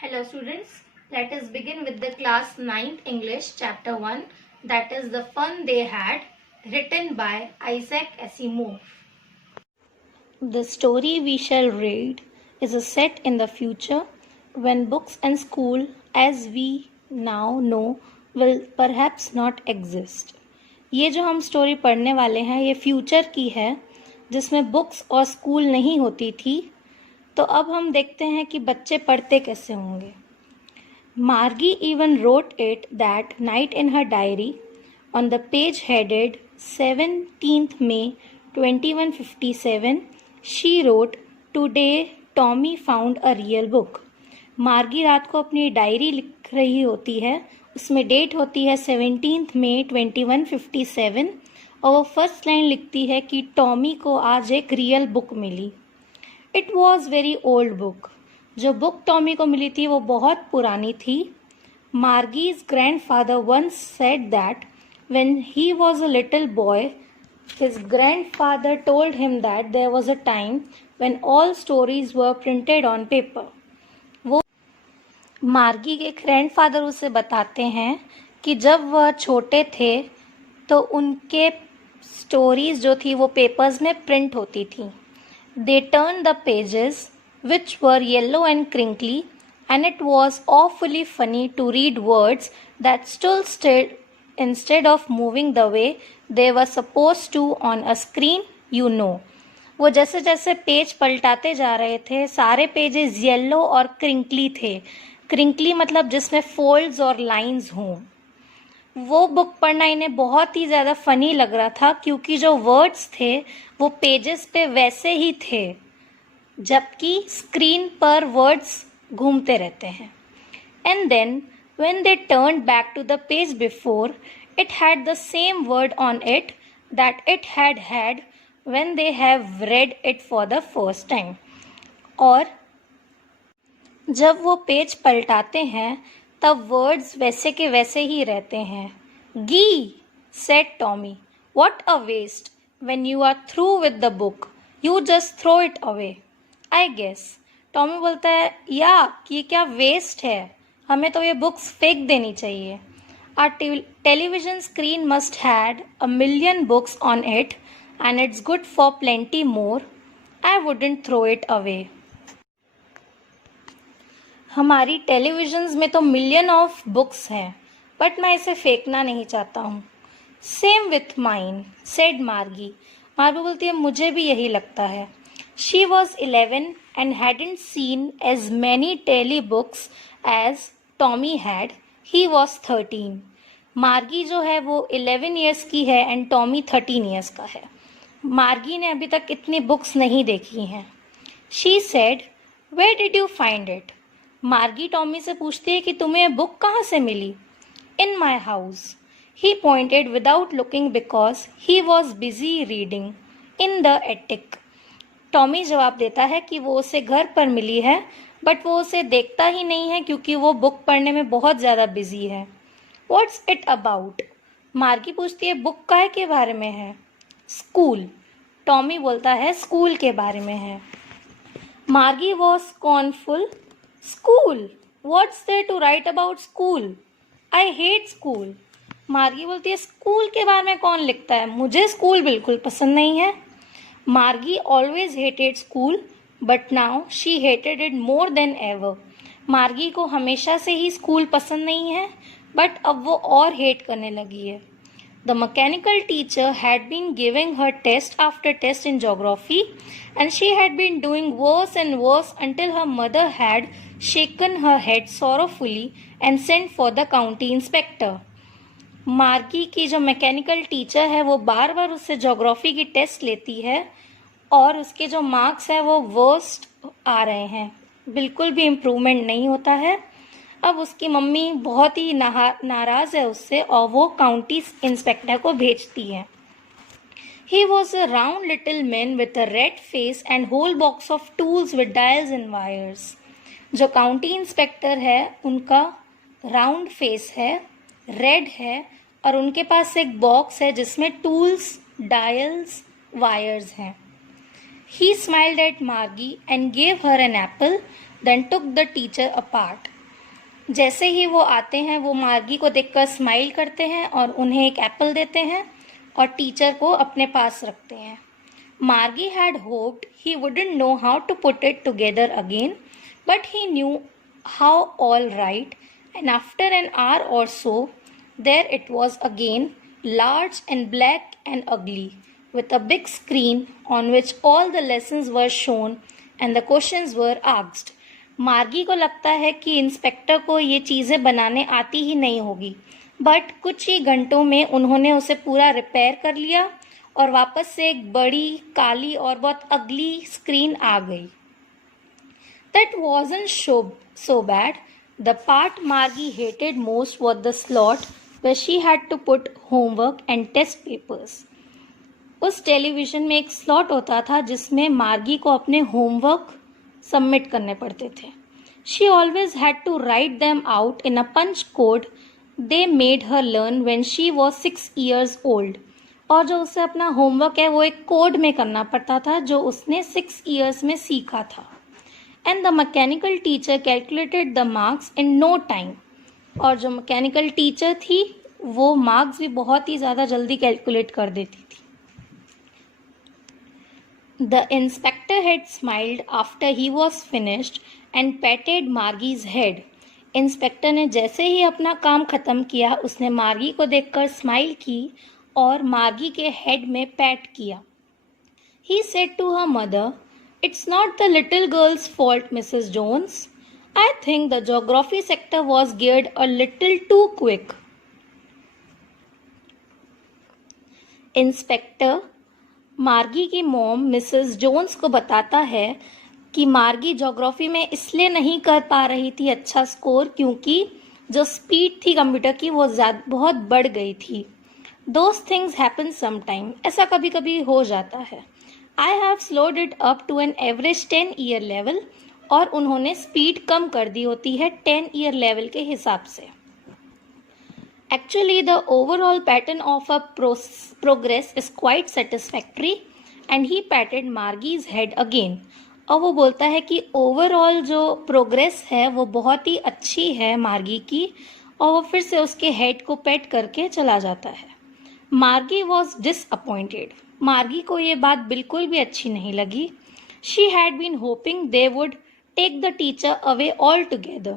Hello students, let us begin with the class 9th English chapter 1, that is The Fun They Had, written by Isaac Asimov. The story we shall read is a set in the future when books and school as we now know will perhaps not exist. ये जो हम story पढ़ने वाले हैं ये future की है जिसमें बुक्स और स्कूल नहीं होती थी. तो अब हम देखते हैं कि बच्चे पढ़ते कैसे होंगे. मार्गी even wrote it that night in her diary on the page headed 17th May 2157. She wrote, today Tommy found a real book. मार्गी रात को अपनी डायरी लिख रही होती है, उसमें डेट होती है 17th May 2157 और वो फर्स्ट लाइन लिखती है कि टॉमी को आज एक रियल बुक मिली. It was very old book. जो बुक टॉमी को मिली थी वो बहुत पुरानी थी. Margie's grandfather once said that when he was a little boy his grandfather told him that there was a time when all stories were printed on paper. वो मार्गी के ग्रैंडफादर उसे बताते हैं कि जब वह छोटे थे तो उनके स्टोरीज जो थी वो पेपर्स में प्रिंट होती थी. They turned the pages, which were yellow and crinkly, and it was awfully funny to read words that still stood instead of moving the way they were supposed to on a screen, you know. वो जैसे जैसे page पलटाते जा रहे थे सारे pages yellow और crinkly थे. Crinkly मतलब जिसमें फोल्ड्स और लाइंस हों. वो बुक पढ़ना इन्हें बहुत ही ज़्यादा फ़नी लग रहा था क्योंकि जो वर्ड्स थे वो पेजेस पे वैसे ही थे जबकि स्क्रीन पर वर्ड्स घूमते रहते हैं. And then when they turned back to the page before, it had the same word on it that it had had when they have read it for the first time. और जब वो page पलटाते हैं तब words वैसे के वैसे ही रहते हैं. Gee, said Tommy, what a waste. When you are through with the book you just throw it away, I guess. Tommy बोलता है या कि क्या वेस्ट है, हमें तो ये बुक्स फेंक देनी चाहिए. Our television screen must had a million books on it and it's good for plenty more. I wouldn't throw it away. हमारी टेलीविजन्स में तो मिलियन ऑफ बुक्स हैं बट मैं इसे फेंकना नहीं चाहता हूँ. सेम विथ माइन, सेड मार्गी. मार्गी बोलती है मुझे भी यही लगता है. She was 11 and hadn't seen as many telebooks as Tommy had. He was 13. Margie जो है वो 11 ईयर्स की है एंड टॉमी 13 ईयर्स का है. मार्गी ने अभी तक इतनी बुक्स नहीं देखी हैं. She said, where did you find it. Margie Tommy से पूछती है कि तुम्हें ये बुक कहाँ से मिली. In my house, he pointed without looking because he was busy reading in the attic. Tommy जवाब देता है कि वो उसे घर पर मिली है बट वो उसे देखता ही नहीं है क्योंकि वो बुक पढ़ने में बहुत ज़्यादा बिजी है. What's it about. मार्गी पूछती है बुक काहे के बारे में है. स्कूल. टॉमी बोलता है स्कूल के बारे में है. मार्गी was scornful. School. What's there to write about school? I hate school. मार्गी बोलती है स्कूल के बारे में कौन लिखता है, मुझे स्कूल बिल्कुल पसंद नहीं है. मार्गी always hated school but now she hated it more than ever. मार्गी को हमेशा से ही स्कूल पसंद नहीं है बट अब वो और हेट करने लगी है. The mechanical teacher had been giving her test after test in geography and she had been doing worse and worse until her mother had shaken her head sorrowfully and sent for the county inspector. मार्गी की जो mechanical teacher है वो बार बार उससे geography की test लेती है और उसके जो मार्क्स हैं वो वर्स्ट आ रहे हैं, बिल्कुल भी इम्प्रूवमेंट नहीं होता है. अब उसकी मम्मी बहुत ही नाराज़ है उससे और वो काउंटी इंस्पेक्टर को भेजती है. He was a round little man with a red face and whole box of tools with dials and wires. जो काउंटी इंस्पेक्टर है उनका राउंड फेस है, रेड है और उनके पास एक बॉक्स है जिसमें टूल्स, डायल्स, वायर्स हैं. He smiled at Margie and gave her an apple then took the teacher apart. जैसे ही वो आते हैं वो मार्गी को देखकर स्माइल करते हैं और उन्हें एक एप्पल देते हैं और टीचर को अपने पास रखते हैं. Margie had hoped he wouldn't know how to put it together again, but he knew how all right, and after an hour or so, there it was again, large and black and ugly, with a big screen on which all the lessons were shown and the questions were asked. मार्गी को लगता है कि inspector को ये चीज़ें बनाने आती ही नहीं होगी, बट कुछ ही घंटों में उन्होंने उसे पूरा रिपेयर कर लिया और वापस से एक बड़ी काली और बहुत अगली स्क्रीन आ गई. That wasn't so bad. The part Margie hated most was the slot where she had to put homework and test papers. उस टेलीविज़न में एक स्लॉट होता था जिसमें मार्गी को अपने होमवर्क सबमिट करने पड़ते थे. She always had to write them out in a punch code they made her learn when she was 6 years old. और जो उसे अपना होमवर्क है वो एक कोड में करना पड़ता था जो उसने 6 इयर्स में सीखा था. And the mechanical teacher calculated the marks in no time. और जो मैकेनिकल टीचर थी वो मार्क्स भी बहुत ही ज़्यादा जल्दी कैलकुलेट कर देती थी. The inspector had smiled after he was finished and patted Margie's head. Inspector ने जैसे ही अपना काम ख़त्म किया उसने मार्गी को देखकर स्माइल की और मार्गी के हेड में पैट किया. He said to her mother, "It's not the little girl's fault, Mrs. Jones. I think the geography sector was geared a little too quick." Inspector मार्गी की मॉम मिसेस जोन्स को बताता है कि मार्गी ज्योग्राफी में इसलिए नहीं कर पा रही थी अच्छा स्कोर क्योंकि जो स्पीड थी कंप्यूटर की वो बहुत बढ़ गई थी. Those things happen sometime. ऐसा कभी कभी हो जाता है. I have slowed it up to an average 10-year level. और उन्होंने स्पीड कम कर दी होती है 10-year level के हिसाब से. Actually, the overall pattern of a progress is quite satisfactory. And he patted Margie's head again. और वो बोलता है कि ओवरऑल जो प्रोग्रेस है वो बहुत ही अच्छी है मार्गी की. और वो फिर से उसके हेड को पैट करके चला जाता है. मार्गी वॉज डिसअपॉइंटेड. मार्गी को ये बात बिल्कुल भी अच्छी नहीं लगी. She had been hoping they would take the teacher away all together.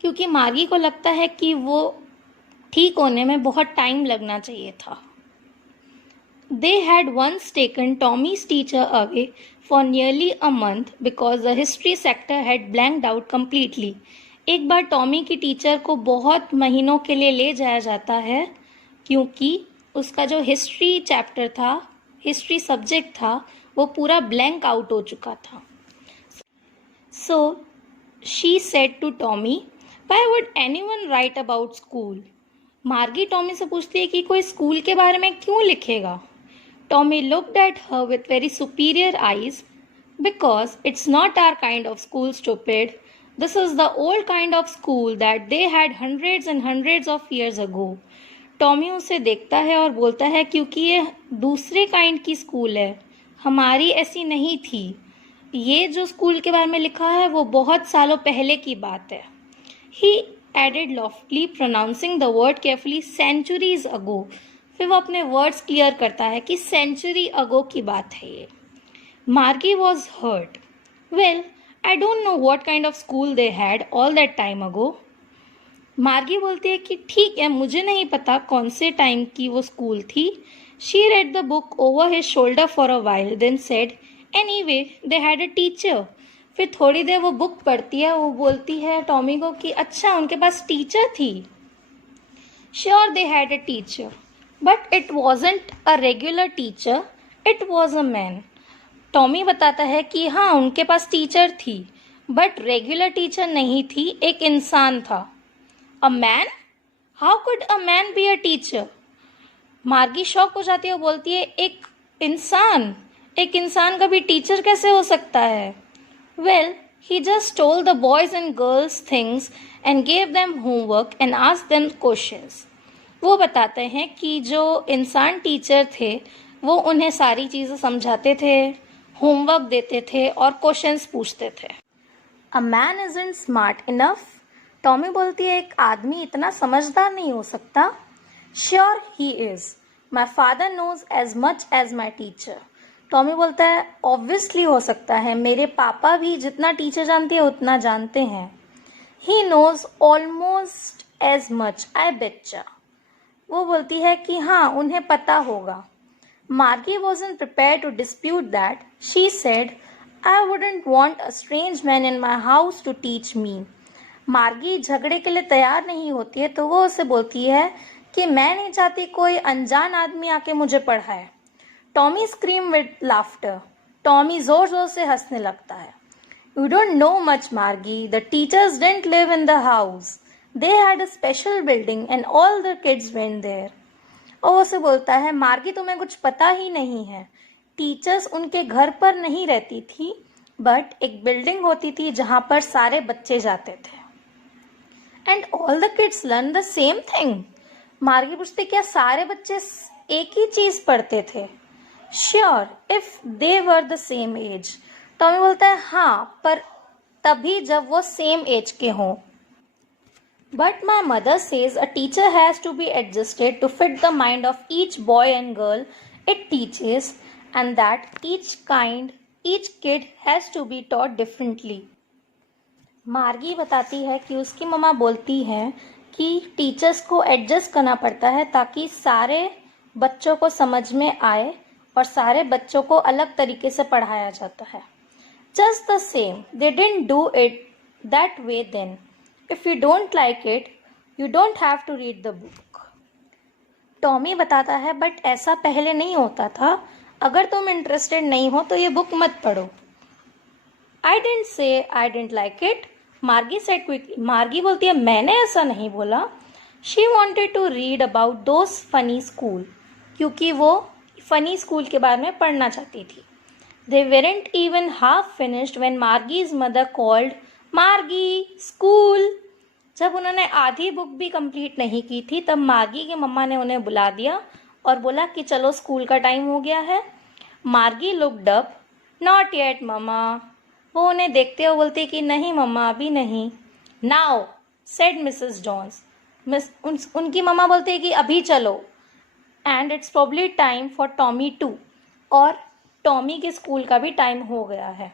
क्योंकि मार्गी को लगता है कि वो ठीक होने में बहुत टाइम लगना चाहिए था. They had once taken Tommy's teacher away for nearly a month because the history sector had blanked out completely. एक बार टॉमी की टीचर को बहुत महीनों के लिए ले जाया जाता है क्योंकि उसका जो हिस्ट्री चैप्टर था, हिस्ट्री सब्जेक्ट था, वो पूरा ब्लैंक आउट हो चुका था. So she said to Tommy, why would anyone write about school. Margie Tommy से पूछती है कि कोई स्कूल के बारे में क्यों लिखेगा. Tommy looked at her with very superior eyes. Because it's not our kind of school stupid. This is the old kind of school that they had hundreds and hundreds of years ago. Tommy उसे देखता है और बोलता है क्योंकि ये दूसरे kind की स्कूल है, हमारी ऐसी नहीं थी. ये जो स्कूल के बारे में लिखा है वो बहुत सालों पहले की बात है. He added loftily pronouncing the word carefully, centuries ago. फिर वो अपने वर्ड्स क्लियर करता है कि सेंचुरी अगो की बात है ये. Margie was hurt. Well, I don't know what kind of school they had all that time ago. Margie बोलती है कि ठीक है, मुझे नहीं पता कौन से टाइम की वो स्कूल थी. She read the book over his shoulder for a while, then said, anyway they had a teacher. फिर थोड़ी देर वो बुक पढ़ती है. वो बोलती है टॉमी को कि अच्छा उनके पास टीचर थी. Sure they had a teacher, but it wasn't a regular teacher, it was a man. Tommy बताता है कि हाँ उनके पास टीचर थी बट रेगुलर टीचर नहीं थी, एक इंसान था. A man? How could a man be a teacher? मार्गी शॉक हो जाती है और बोलती है एक इंसान का भी टीचर कैसे हो सकता है. Well, he just stole the boys and girls things and gave them homework and asked them questions. वो बताते हैं कि जो इंसान टीचर थे वो उन्हें सारी चीज़ें समझाते थे, होमवर्क देते थे और क्वेश्चंस पूछते थे. A man isn't smart enough. Tommy बोलती है एक आदमी इतना समझदार नहीं हो सकता. Sure he is. My father knows as much as my teacher. Tommy बोलता है ऑब्वियसली हो सकता है, मेरे पापा भी जितना टीचर जानती है उतना जानते हैं. He knows almost as much, I betcha. वो बोलती है कि हाँ उन्हें पता होगा. Margie wasn't prepared to dispute that. She said, I wouldn't want a strange man in my house to teach me. मार्गी झगड़े के लिए तैयार नहीं होती है तो वो उसे बोलती है कि मैं नहीं चाहती कोई अनजान आदमी आके मुझे पढ़ाए. Tommy scream with laughter. Tommy जोर जोर से हंसने लगता है. You don't know much, Margie. The teachers didn't live in the house. They had a special building and all the kids went there. और उसे बोलता है मार्गी तुम्हें कुछ पता ही नहीं है. टीचर्स उनके घर पर नहीं रहती थी, बट एक बिल्डिंग होती थी जहां पर सारे बच्चे जाते थे. And all the kids learn the same thing. मार्गी पूछती क्या सारे बच्चे एक ही चीज पढ़ते थे? Sure if they were the same age. Tommy बोलता है हाँ, पर तभी जब वो सेम एज के हों. But my mother says a teacher has to be adjusted to fit the mind of each boy and girl it teaches, and that each kid has to be taught differently. मार्गी बताती है कि उसकी मम्मा बोलती है कि टीचर्स को adjust करना पड़ता है ताकि सारे बच्चों को समझ में आए और सारे बच्चों को अलग तरीके से पढ़ाया जाता है. Just the same, they didn't do it that way then. If you don't like it, you don't have to read the book. Tommy बताता है बट ऐसा पहले नहीं होता था. अगर तुम इंटरेस्टेड नहीं हो तो ये बुक मत पढ़ो. I didn't say I didn't like it. मार्गी said quickly. मार्गी बोलती है मैंने ऐसा नहीं बोला. She wanted to read about those funny school. क्योंकि वो फनी स्कूल के बारे में पढ़ना चाहती थी. They weren't even half finished when Margie's mother called, मार्गी स्कूल. जब उन्होंने आधी बुक भी कंप्लीट नहीं की थी तब मार्गी की मम्मा ने उन्हें बुला दिया और बोला कि चलो स्कूल का टाइम हो गया है. मार्गी लुक्ड अप. नॉट येट मम्मा. वो उन्हें देखते हुए बोलती कि नहीं मम्मा अभी नहीं. Now said Mrs Jones. उनकी मम्मा बोलती है कि अभी चलो. And it's probably time for Tommy too. और टॉमी के स्कूल का भी टाइम हो गया है.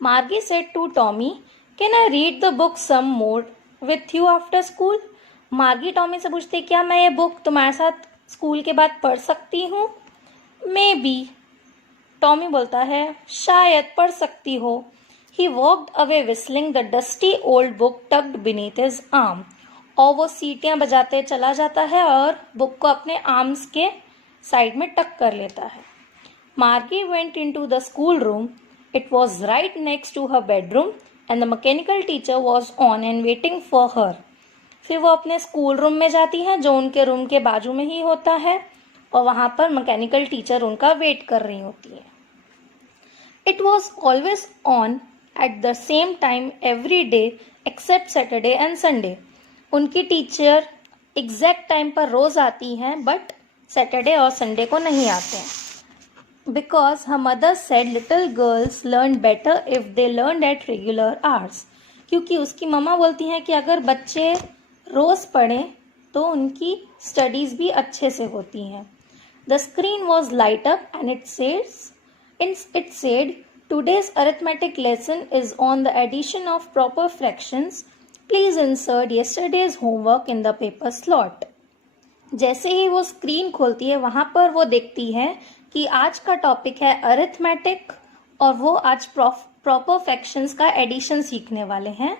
Margie said to Tommy, can I read the book some more with you after school. Margie Tommy से पूछती क्या मैं ये बुक तुम्हारे साथ स्कूल के बाद पढ़ सकती हूँ? May be. टॉमी बोलता है शायद पढ़ सकती हो. He walked away whistling the dusty old book tucked beneath his arm. और वो सीटियाँ बजाते चला जाता है और बुक को अपने आर्म्स के साइड में टक कर लेता है. मार्गी went into the school room. It was right next to her bedroom and the mechanical teacher was on and waiting for her. फिर वो अपने स्कूल रूम में जाती है जो उनके रूम के बाजू में ही होता है और वहाँ पर मैकेनिकल टीचर उनका वेट कर रही होती है. It was always on at the same time every day except Saturday and Sunday. उनकी टीचर एग्जैक्ट टाइम पर रोज आती हैं बट सैटरडे और संडे को नहीं आते हैं. Because her mother said little girls learn better if they learned at regular hours. क्योंकि उसकी मम्मा बोलती हैं कि अगर बच्चे रोज पढ़ें तो उनकी स्टडीज भी अच्छे से होती हैं. The screen was light up and it said today's arithmetic lesson is on the addition of proper fractions. Please insert yesterday's homework in the paper slot. जैसे ही वो स्क्रीन खोलती है वहाँ पर वो देखती है कि आज का टॉपिक है अरिथमेटिक और वो आज प्रॉपर फ्रैक्शंस का एडिशन सीखने वाले हैं.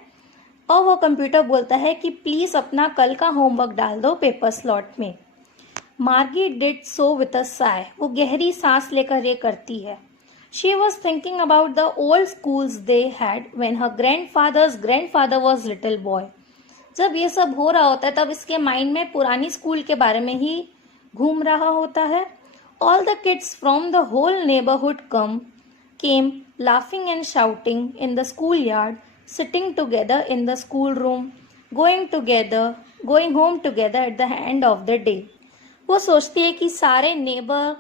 और वो कंप्यूटर बोलता है कि प्लीज अपना कल का होमवर्क डाल दो पेपर स्लॉट में. मार्गी did so with a Sai. वो गहरी सांस लेकर ये करती है. She was thinking about the old schools they had when her grandfather was little boy. जब ये सब हो रहा होता है तब इसके माइंड में पुरानी स्कूल के बारे में ही घूम रहा होता है. All the kids from the whole neighborhood came laughing and shouting in the schoolyard, sitting together in the schoolroom, going home together at the end of the day. वो सोचती है कि सारे नेबर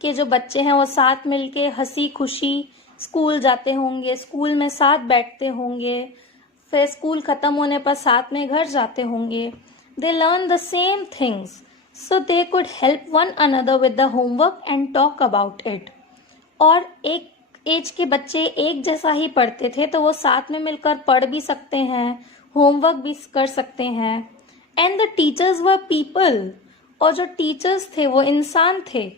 के जो बच्चे हैं वो साथ मिलके हंसी खुशी स्कूल जाते होंगे, स्कूल में साथ बैठते होंगे, फिर स्कूल ख़त्म होने पर साथ में घर जाते होंगे. They learn the same things, so they could help one another with the homework and talk about it. और एक एज के बच्चे एक जैसा ही पढ़ते थे, तो वो साथ में मिलकर पढ़ भी सकते हैं, होमवर्क भी कर सकते हैं. And the teachers were people, और जो टीचर्स थे वो इंसान थे.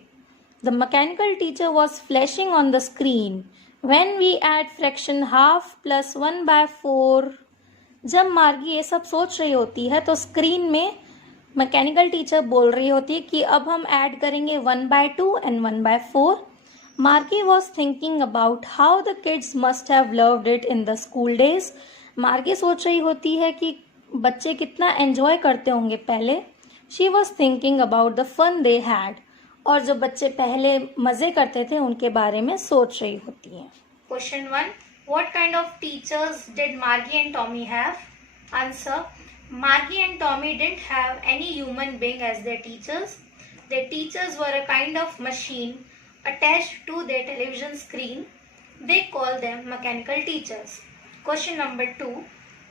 The mechanical teacher was flashing on the screen when we add fraction half plus 1/4. जब मार्गी ये सब सोच रही होती है तो स्क्रीन में मैकेनिकल टीचर बोल रही होती है कि अब हम ऐड करेंगे 1/2 and 1/4. Margie was thinking about how the kids must have loved it in the school days. मार्गी सोच रही होती है कि बच्चे कितना एंजॉय करते होंगे पहले. She was thinking about the fun they had. और जो बच्चे पहले मजे करते थे उनके बारे में सोच रही होती हैं. Question 1. What kind of teachers did Margie and Tommy have? Answer. Margie and Tommy didn't have any human being as their teachers. Their teachers were a kind of machine attached to their television screen. They call them mechanical teachers. Question number 2.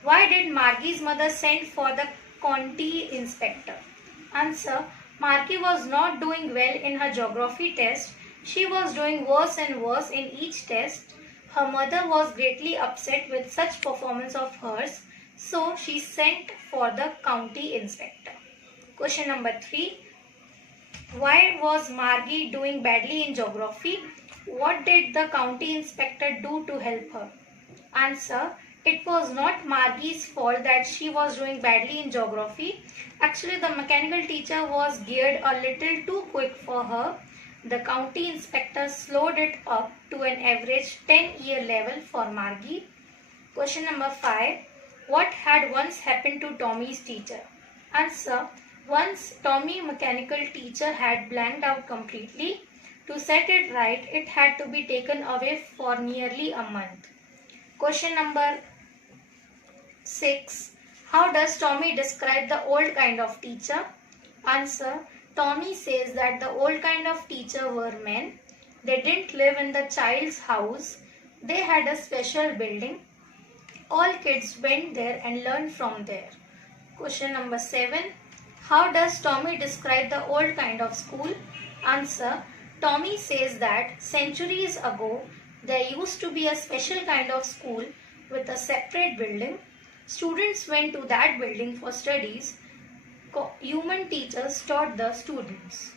Why did Margie's mother send for the county inspector? Answer. Margie was not doing well in her geography test. She was doing worse and worse in each test. Her mother was greatly upset with such performance of hers, so she sent for the county inspector. Question number 3. Why was Margie doing badly in geography? What did the county inspector do to help her? Answer. It was not Margie's fault that she was doing badly in geography. Actually, the mechanical teacher was geared a little too quick for her. The county inspector slowed it up to an average 10-year level for Margie. Question number 5. What had once happened to Tommy's teacher? Answer. Once Tommy mechanical teacher had blanked out completely. To set it right, it had to be taken away for nearly a month. Question number 6. How does Tommy describe the old kind of teacher? Answer. Tommy says that the old kind of teacher were men. They didn't live in the child's house. They had a special building. All kids went there and learned from there. Question number 7. How does Tommy describe the old kind of school? Answer. Tommy says that centuries ago there used to be a special kind of school with a separate building. Students went to that building for studies. Human teachers taught the students.